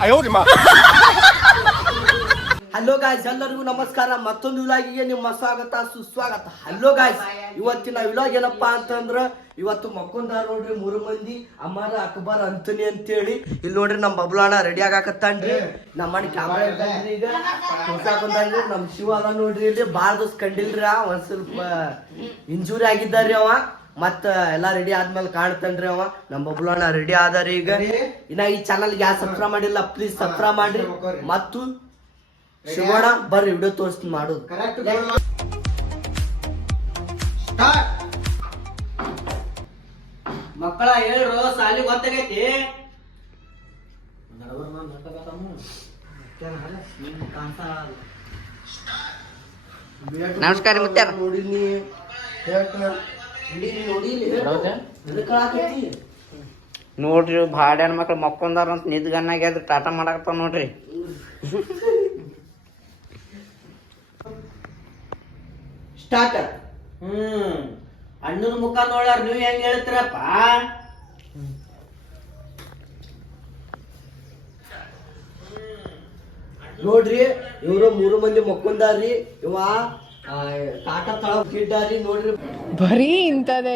Hello guys, ಎಲ್ಲರಿಗೂ ನಮಸ್ಕಾರ. ಮತ್ತೊಂದು ವಿಲಾಗಿಗೆ ನಿಮ್ಮ ಸ್ವಾಗತ ಸುಸ್ವಾಗತ. ಹಲೋ ಗಾಯ್ಸ್, ಇವತ್ತಿನ ವಿಲಾಗ್ ಏನಪ್ಪಾ ಅಂತಂದ್ರ ಇವತ್ತು ಮಕ್ಕೊಂದಾರ ನೋಡ್ರಿ 3 ಮಂದಿ. ಅಮರ, ಅಕ್ಬರ್, ಅಂತನಿ ಅಂತೇಳಿ. ಇಲ್ಲಿ ನೋಡ್ರಿ ನಮ್ ಬಬ್ಲಾಣ ರೆಡಿ ಆಗಾಕತ್ತಾನ್ರಿ. ನಮ್ಮ ಕ್ಯಾಮರಾ ಇದ್ದಾನ್ರಿ, ಈಗ ತೋರ್ಸಾಕೊಂತಾನ್ರಿ. ನಮ್ ಶಿವ ಅದ ನೋಡ್ರಿ, ಇಲ್ಲಿ ಬಾಳ ದಿವಸ ಕಂಡಿಲ್ರಿ. ಒಂದ್ ಸ್ವಲ್ಪ ಇಂಜೂರಿ ಆಗಿದ್ದಾರ್ರಿ ಅವ. ಮತ್ತ ಎಲ್ಲಾ ರೆಡಿ ಆದ್ಮೇಲೆ ಕಾಣ್ತನ್ರಿ ಅವ. ನಮ್ ಬಬ್ಲಾಣ ರೆಡಿ ಆದಾರಿ. ಈಗ ಇನ್ನ ಈ ಚಾನಲ್ ಯಾರು ಸಬ್ಸ್ಕ್ರೈಬ್ ಮಾಡಿಲ್ಲ, ಪ್ಲೀಸ್ ಸಬ್ಸ್ಕ್ರೈಬ್ ಮಾಡ್ರಿ. ಮತ್ತು ಶಿವಣ್ಣ ಬರ್ರಿ ವಿಡಿಯೋ ತೋರಿಸ್ತೀನಿ ಮಾಡೋದು. ಮಕ್ಕಳ ಹೇಳ್ರು, ಸಾಲಿ ಗೊತ್ತಾಗೈತಿ. ನಮಸ್ಕಾರ ಮುತ್ಯಾರ. ನೋಡಿನಿ ನೋಡ್ರಿ ಭಾಡ್ಯಾನ ಮಕ್ಳು ಮಕ್ಕೊಂದಾರ ಅಂತ ನಿದ್ಗನ್ನಾಗ್ಯದ ಟಾಟಾ ಮಾಡಾಕತ್ತಾವ ನೋಡ್ರಿ. ಸ್ಟಾರ್ಟ್. ಅಣ್ಣನ ಮುಖ ನೋಡ್ಯಾರ, ನೀವ್ ಹೆಂಗ್ ಹೇಳ್ತೀರಪ್ಪ? ನೋಡ್ರಿ, ಇವ್ರು 3 ಮಂದಿ ಮಕ್ಕೊಂದಾರ್ರಿ. ಇವ ಟಾಟಾ ತಳ ಕಿಡ್ಡಾರಿ ನೋಡ್ರಿ. ಬರೀ ಇಂತದೇ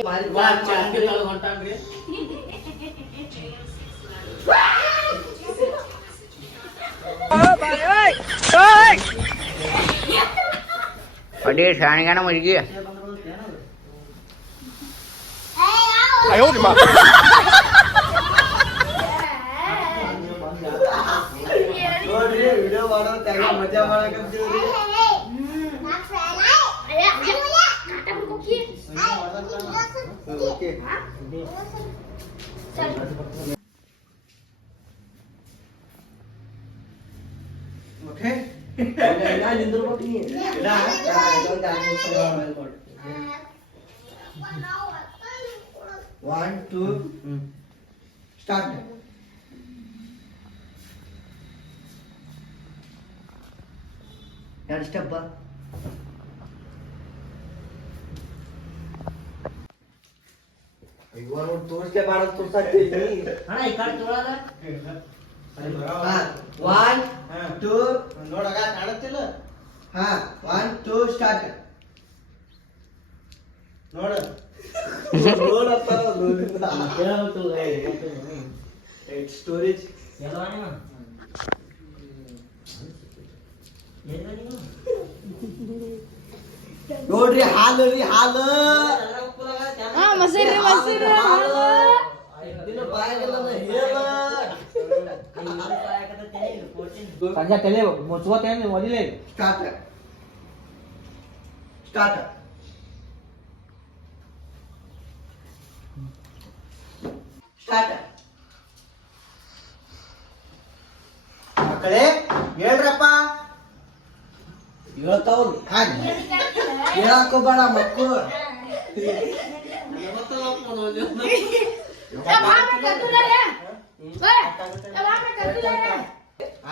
ಅಡಿ ಶಾಣಿಗಾನ ಮಜ್ಗಿ ನೋಡ್ರಿ, ವಿಡಿಯೋ ಮಾಡೋ ಮಜಾ ಮಾಡಕಂತೀವ್ರಿ. One, two, start. ಎರಡು ಸ್ಟೆಪ್. ಇವಾಗ ತೋರ್ಸ್ಲೆ ಮಾಡೋದು ತೋರ್ಸಾಕ್ತೀನಿ. ಅಣ್ಣ ಈ ಕಡೆ ತೊಳದ 1, 2 ನೋಡಗ ಕಾಣುತ್ತಿಲ್ಲ. 1, 2 ಸ್ಟಾರ್ಟ್. ನೋಡು ನೋಡಪ್ಪ, ಸ್ಟೋರೇಜ್ ನೋಡ್ರಿ. ಹಾಲು ರೀ, ಹಾಲು ಮೊಸರು ಸಂಜೆ ತಲೆ ಮುಚ್ಕೋತೇನೆ ಮೊದಲೇ. ಸ್ಟಾರ್ಟ್. ಸ್ಟಾರ್ಟ್. ಸ್ಟಾರ್ಟ್. ಮಕ್ಕಳೇ ಹೇಳ್ರಪ್ಪ. ಹೇಳ್ತಾವ್ರಿ, ಹೇಳಕೋಬೇಡ ಮಕ್ಕಳು.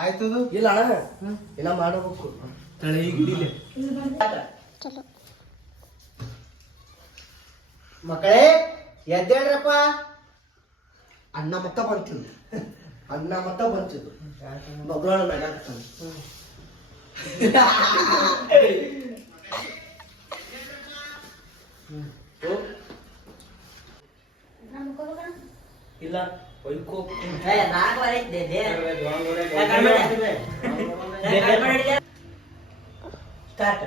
ಆಯ್ತದು ಇಲ್ಲ ಅಣ್ಣ, ಇನ್ನ ಮಾಡಬೇಕು. ಮಕ್ಕಳೇ ಎದ್ದೇಳ್ರಪ್ಪ. ಅನ್ನ ಮತ್ತ ಬಂತಿದ್ದು, ಅನ್ನ ಮತ್ತ ಬಂತಿದ್ದು ಬಬ್ಲಾಣ ನಗಾಡ್ತಾನೆ. ಇಲ್ಲ ಒಯ್ಕೋ ಸ್ಟಾರ್ಟ್.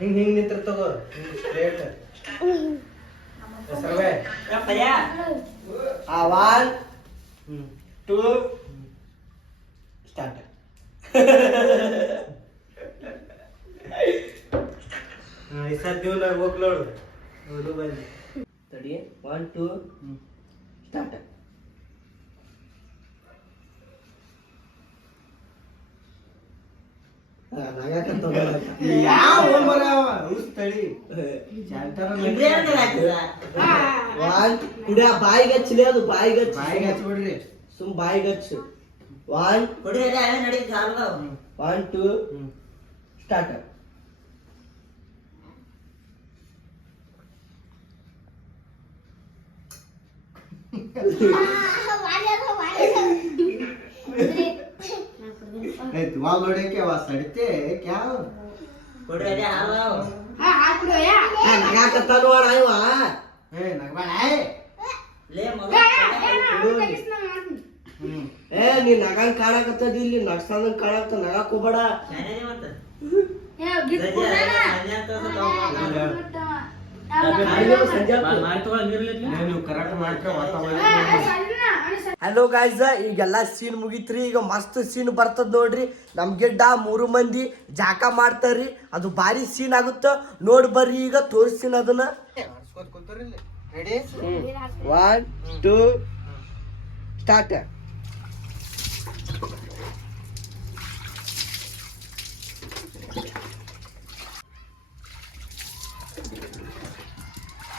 ಹಿಂಗ್ ನಿಂತ್ರ ತಗೋ ಸ್ಟ್ರೇಟ್. 1, 2 ಸ್ಟಾರ್ಟ್. ದೇವ್ನ ಹೋಗ್ಲೋಡು ಬಂದು ತಡಿ. 1, 2 ಸ್ಟಾರ್ಟ್. ಬಾಯಿಗೆ ಹಚ್ಚಲಿ, ಅದು ಬಾಯಿಗೆ ಹಚ್ಬಿಡ್ರಿ. ಸುಮ್ ಬಾಯಿಗೆ ಹಚ್ಚು. 1, 2 ಸ್ಟಾರ್ಟ್. वाल लोड़े के वास सड़ते क्या ಕೊಡ್ರಿ ಅದೇ ಹಾಲು ನಗಾಕತ್ತ ನೋಡ ಇವ नगबाड़ है ಲೇ ಮಗ ಏ ನೀ ನಗಂಗ್ ಕಾಣಕತ್ತದ ಇಲ್ಲಿ ನಡ್ಸಂಗ್ ಕಾಣಕತ್ತ ನಗಾಕ್ ಹೋಗ್ಬೇಡ ಶಾನ್ಯಾನೆ ಮತ್ತ ನೀವು ಕರೆಕ್ಟ್ ಮಾಡ್ಕೊ ವಾತಾವರಣ ಹಲೋ ಗಾಯ್ಸ್ ಈಗೆಲ್ಲ ಸೀನ್ ಮುಗಿತ್ರಿ ಈಗ ಮಸ್ತ್ ಸೀನ್ ಬರ್ತದ ನೋಡ್ರಿ ನಮ್ ಗಿಡ್ಡ 3 ಮಂದಿ ಜಾಕ ಮಾಡ್ತಾರ್ರಿ ಅದು ಭಾರಿ ಸೀನ್ ಆಗುತ್ತ ನೋಡ್ ಬರ್ರಿ ಈಗ ತೋರಿಸ್ತೀನಿ ಅದನ್ನ ರೆಡಿ 1 2 ಸ್ಟಾರ್ಟ್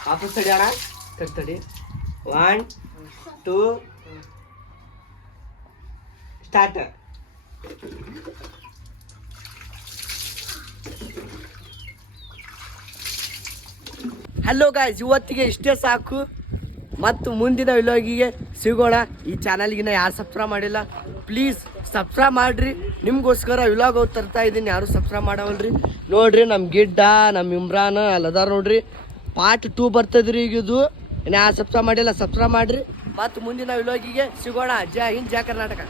ವಾಪಸ್ ತಡಿ ಅಣ್ಣ ತಡಿ 1 2 ಸ್ಟಾರ್ಟ್ ಹಲೋ ಗಾಯ್ಸ್ ಇವತ್ತಿಗೆ ಇಷ್ಟೇ ಸಾಕು ಮತ್ತು ಮುಂದಿನ ವಿಲಾಗಿಗೆ ಸಿಗೋಣ ಈ ಚಾನಲ್ಗಿನ ಯಾರು ಸಬ್ಸ್ಕ್ರೈಬ್ ಮಾಡಿಲ್ಲ ಪ್ಲೀಸ್ ಸಬ್ಸ್ಕ್ರೈಬ್ ಮಾಡ್ರಿ ನಿಮ್ಗೋಸ್ಕರ ವಿಲಾಗ್ ತರ್ತಾ ಇದ್ದೀನಿ ಯಾರು ಸಬ್ಸ್ಕ್ರೈಬ್ ಮಾಡವಲ್ರಿ ನೋಡ್ರಿ ನಮ್ಮ ಗಿಡ್ಡ ನಮ್ಮ ಇಮ್ರಾನ್ ಅಲ್ಲದಾರ ನೋಡ್ರಿ ಪಾರ್ಟ್ 2 ಬರ್ತದ್ರಿ ಈಗ ಇದು ಯಾರು ಸಬ್ಸ್ಕ್ರೈಬ್ ಮಾಡಿಲ್ಲ ಸಬ್ಸ್ಕ್ರೈಬ್ ಮಾಡ್ರಿ ಮತ್ತು ಮುಂದಿನ ವಿಲಾಗಿಗೆ ಸಿಗೋಣ ಜೈ ಹಿಂದ್ ಜೈ ಕರ್ನಾಟಕ.